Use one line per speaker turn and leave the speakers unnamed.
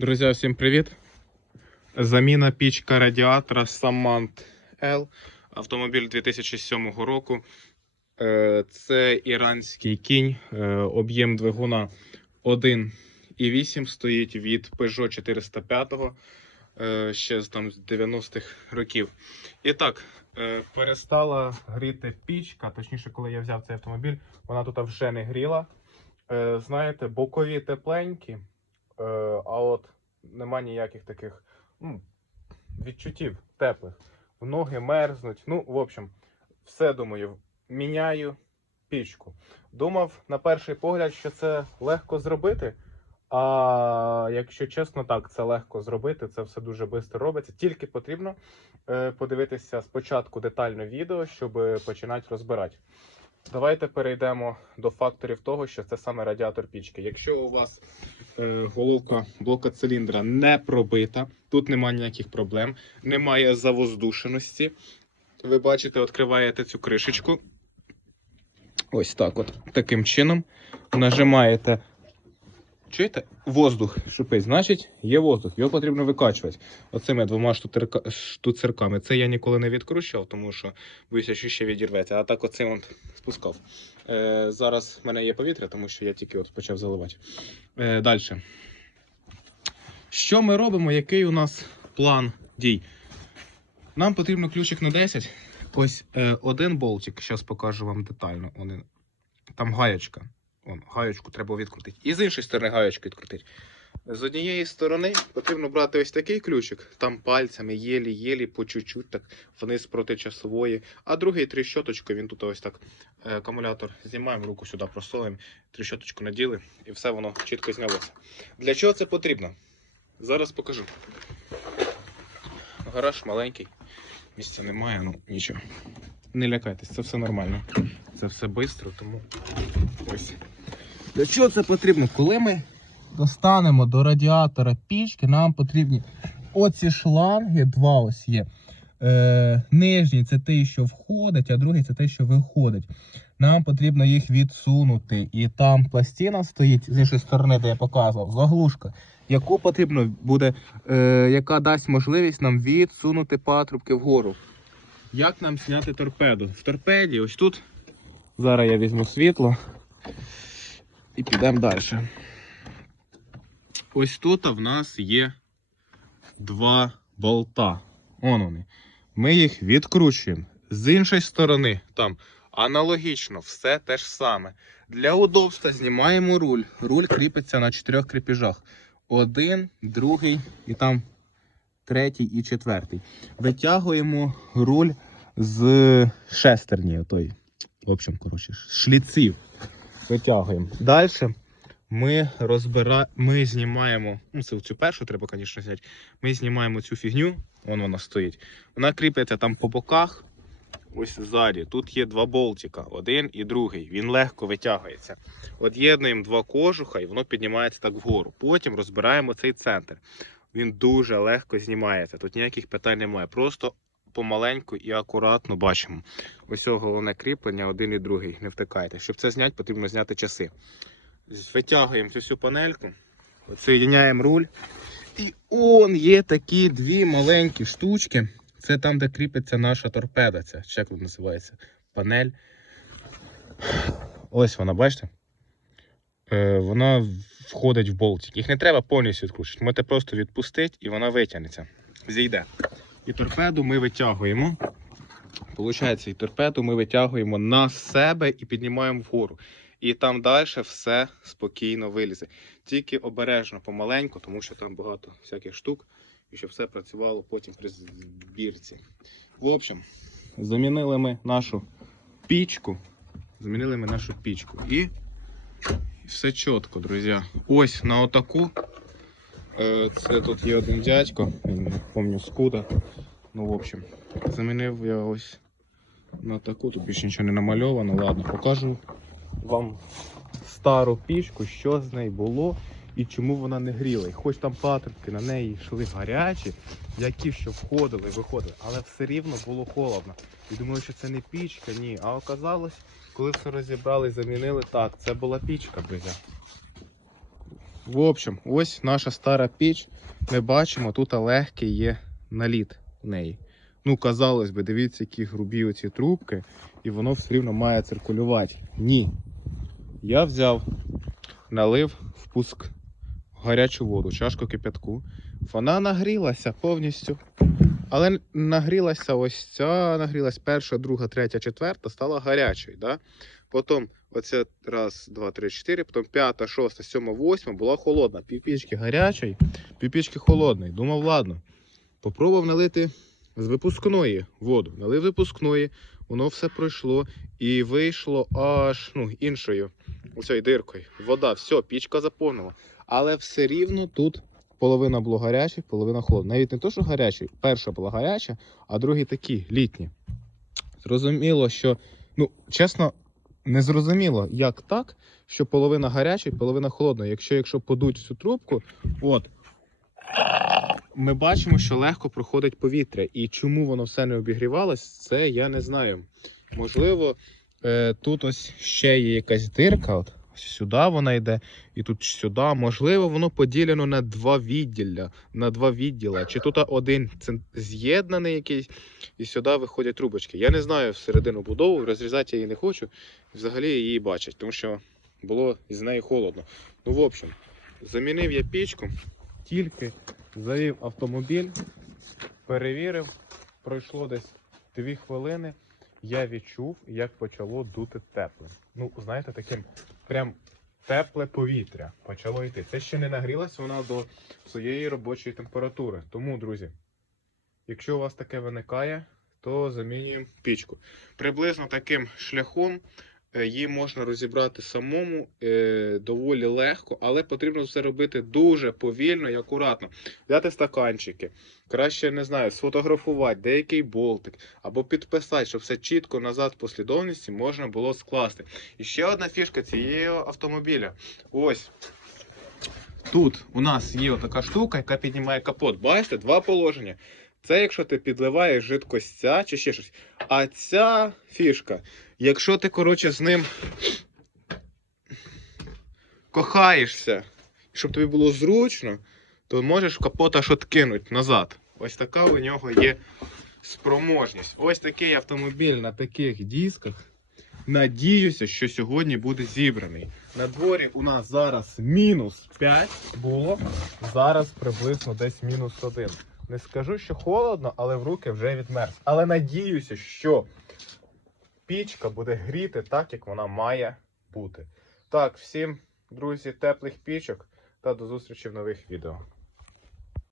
Друзі, всім привіт! Заміна пічка радіатора Samant L. Автомобіль 2007 року. Це іранський кінь. Е, Об'єм двигуна 1,8 стоїть від Peugeot 405 е, ще з 90-х років. І так, е, перестала гріти пічка. Точніше, коли я взяв цей автомобіль, вона тут вже не гріла. Знаєте, бокові тепленькі. Е, а от нема ніяких таких ну, відчуттів теплих. Ноги мерзнуть. Ну, в общем, все думаю, міняю пічку. Думав на перший погляд, що це легко зробити. А якщо чесно, так, це легко зробити, це все дуже швидко робиться. Тільки потрібно е, подивитися спочатку детально відео, щоб починати розбирати. Давайте перейдемо до факторів того, що це саме радіатор пічки. Якщо у вас е, головка блока циліндра не пробита, тут немає ніяких проблем, немає завоздушеності. Ви бачите, відкриваєте цю кришечку. Ось так, от таким чином. Нажимаєте. Чуєте? Воздух шипить. Значить, є воздух, його потрібно викачувати. Оцими двома штутерка- штуцерками. Це я ніколи не відкручував, тому що боюся, що ще відірветься. А так оцим от спускав. Е, зараз в мене є повітря, тому що я тільки от почав заливати. Е, Далі. Що ми робимо? Який у нас план дій? Нам потрібно ключик на 10. Ось е, один болтик. Зараз покажу вам детально. Там гаєчка. Вон, гаєчку треба відкрутити. І з іншої сторони гаєчку відкрутити. З однієї сторони потрібно брати ось такий ключик, там пальцями, єлі-єлі, по чуть-чуть, так вниз проти часової. А другий тріщоточку, він тут ось так. е, Акумулятор знімаємо, руку сюди просовуємо, тріщоточку наділи, і все воно чітко знялося. Для чого це потрібно? Зараз покажу. Гараж маленький, місця немає, ну нічого. Не лякайтесь, це все нормально. Це все швидко, тому ось. Для чого це потрібно? Коли ми достанемо до радіатора пічки, нам потрібні оці шланги, два ось є. Е, нижній це той, що входить, а другий це той, що виходить. Нам потрібно їх відсунути. І там пластина стоїть з іншої сторони, де я показував, заглушка, яку потрібно буде, е, яка дасть можливість нам відсунути патрубки вгору. Як нам зняти торпеду? В торпеді, ось тут. Зараз я візьму світло і підемо далі. Ось тут в нас є два болта. Вон вони. Ми їх відкручуємо. З іншої сторони, там аналогічно, все те ж саме. Для удобства знімаємо руль. Руль кріпиться на чотирьох кріпіжах. Один, другий і там третій і четвертий. Витягуємо руль з шестерні. Отой. В общем, коротше, шліців. Витягуємо. Далі ми розбира... ми знімаємо. Ну, це цю першу треба, звісно, зняти. Ми знімаємо цю фігню, вон вона стоїть. Вона кріпиться там по боках. Ось ззаді. Тут є два болтика, один і другий. Він легко витягується. От єднуємо два кожуха і воно піднімається так вгору. Потім розбираємо цей центр. Він дуже легко знімається. Тут ніяких питань немає. Просто помаленьку і акуратно бачимо. Ось головне кріплення, один і другий. Не втикайте. Щоб це зняти, потрібно зняти часи. Витягуємо цю всю панельку, відсоєдняємо руль. І он є такі дві маленькі штучки. Це там, де кріпиться наша торпеда. Чи як називається? Панель. Ось вона, бачите? Е, вона входить в болтик. Їх не треба повністю відкручувати. Можете просто відпустити і вона витягнеться. Зійде. І торпеду ми витягуємо. Получається, і торпеду ми витягуємо на себе і піднімаємо вгору. І там далі все спокійно вилізе. Тільки обережно, помаленьку, тому що там багато всяких штук, і щоб все працювало потім при збірці. В общем, замінили ми нашу пічку. Замінили ми нашу пічку. І все чітко, друзі. Ось на отаку. Е, Це тут є один дядько, не пам'ятаю скуда. Ну, в общем, замінив я ось на таку, тут більше нічого не намальовано. Ладно, покажу вам стару пічку, що з нею було і чому вона не гріла. І хоч там патрубки на неї йшли гарячі, які що входили, виходили, але все рівно було холодно. І думали, що це не пічка, ні. А оказалось, коли все розібрали, замінили, так, це була пічка, друзі. В общем, ось наша стара піч. Ми бачимо, тут легкий є наліт в неї. Ну, казалось би, дивіться, які грубі оці трубки, і воно все рівно має циркулювати. Ні. Я взяв, налив впуск гарячу воду, чашку кипятку. Вона нагрілася повністю. Але нагрілася ось ця, нагрілась перша, друга, третя, четверта, стала гарячою. Да? Потім оце раз, два, три, чотири, потім п'ята, шоста, сьома, восьма була холодна. Півпічки гарячої, півпічки холодної. Думав, ладно. Попробував налити з випускної воду. Налив випускної, воно все пройшло і вийшло аж ну, іншою оцею диркою. Вода, все, пічка заповнила. Але все рівно тут половина було гаряча, половина холодна. Навіть не то, що гаряча, перша була гаряча, а другі такі літні. Зрозуміло, що, ну, чесно, не зрозуміло, як так, що половина гаряча і половина холодна. Якщо, якщо подуть цю трубку, от. Ми бачимо, що легко проходить повітря. І чому воно все не обігрівалось, це я не знаю. Можливо, е, тут ось ще є якась дирка. От, сюди вона йде, і тут сюди. Можливо, воно поділено на два відділя, на два відділа. Чи тут один з'єднаний якийсь, і сюди виходять трубочки. Я не знаю всередину будову, розрізати я її не хочу. Взагалі її бачать, тому що було із неї холодно. Ну, в общем, замінив я пічку, тільки завів автомобіль, перевірив, пройшло десь 2 хвилини. Я відчув, як почало дути тепле. Ну, знаєте, таким прям тепле повітря почало йти. Це ще не нагрілась вона до своєї робочої температури. Тому, друзі, якщо у вас таке виникає, то замінюємо пічку. Приблизно таким шляхом її можна розібрати самому е, доволі легко, але потрібно все робити дуже повільно і акуратно. Взяти стаканчики, краще не знаю, сфотографувати деякий болтик або підписати, щоб все чітко назад в послідовності можна було скласти. І ще одна фішка цієї автомобіля. Ось. Тут у нас є така штука, яка піднімає капот. Бачите, два положення. Це якщо ти підливаєш жидкостця чи ще щось. А ця фішка, якщо ти, коротше, з ним кохаєшся, щоб тобі було зручно, то можеш капот аж откинути назад. Ось така у нього є спроможність. Ось такий автомобіль на таких дисках. Надіюся, що сьогодні буде зібраний. На дворі у нас зараз мінус 5 було. Зараз приблизно десь мінус 1. Не скажу, що холодно, але в руки вже відмерз. Але надіюся, що пічка буде гріти так, як вона має бути. Так, всім, друзі, теплих пічок та до зустрічі в нових відео.